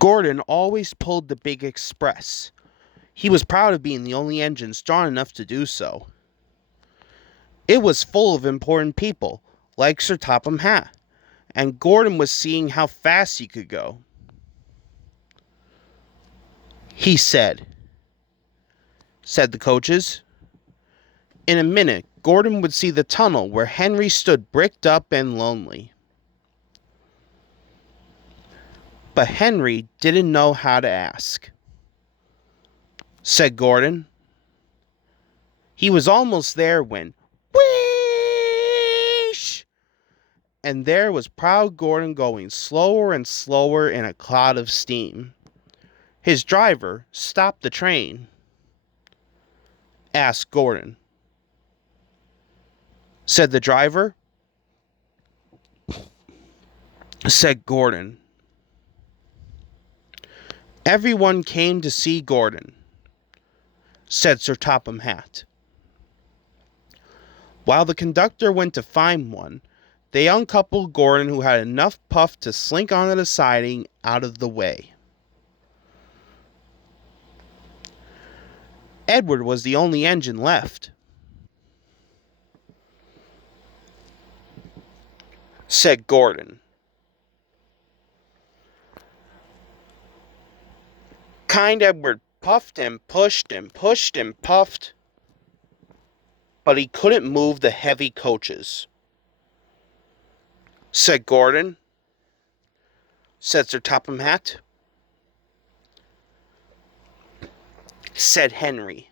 Gordon always pulled the big express. He was proud of being the only engine strong enough to do so. It was full of important people, like Sir Topham Hatt, and Gordon was seeing how fast he could go. He said the coaches. In a minute, Gordon would see the tunnel where Henry stood bricked up and lonely. But Henry didn't know how to ask. Said Gordon. He was almost there when, whoosh! And there was proud Gordon going slower and slower in a cloud of steam. His driver stopped the train. Asked Gordon. Said the driver. Said Gordon. Everyone came to see Gordon, said Sir Topham Hatt. While the conductor went to find one, they uncoupled Gordon, who had enough puff to slink onto the siding out of the way. Edward was the only engine left. Said Gordon. Kind Edward puffed and pushed and pushed and puffed, but he couldn't move the heavy coaches. Said Gordon. Said Sir Topham Hatt. Said Henry.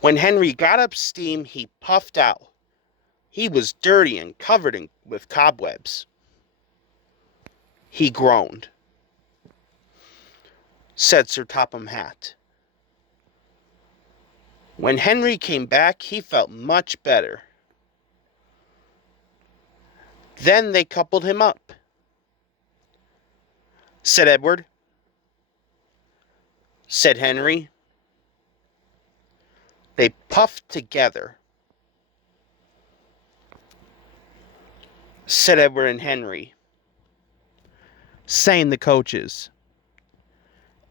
When Henry got up steam, he puffed out. He was dirty and covered with cobwebs. He groaned. Said Sir Topham Hatt. When Henry came back, he felt much better. Then they coupled him up. Said Edward. Said Henry. They puffed together. Said Edward and Henry. Sang the coaches.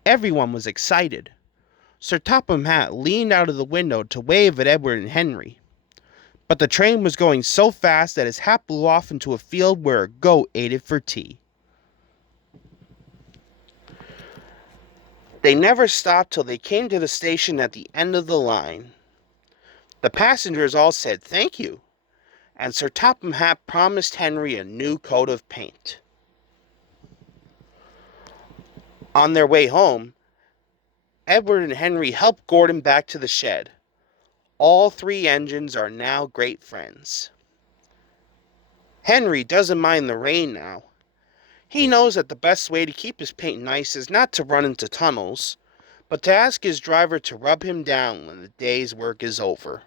Everyone was excited. Sir Topham Hatt leaned out of the window to wave at Edward and Henry. But the train was going so fast that his hat blew off into a field where a goat ate it for tea. They never stopped till they came to the station at the end of the line. The passengers all said thank you, and Sir Topham Hatt promised Henry a new coat of paint. On their way home, Edward and Henry helped Gordon back to the shed. All three engines are now great friends. Henry doesn't mind the rain now. He knows that the best way to keep his paint nice is not to run into tunnels, but to ask his driver to rub him down when the day's work is over.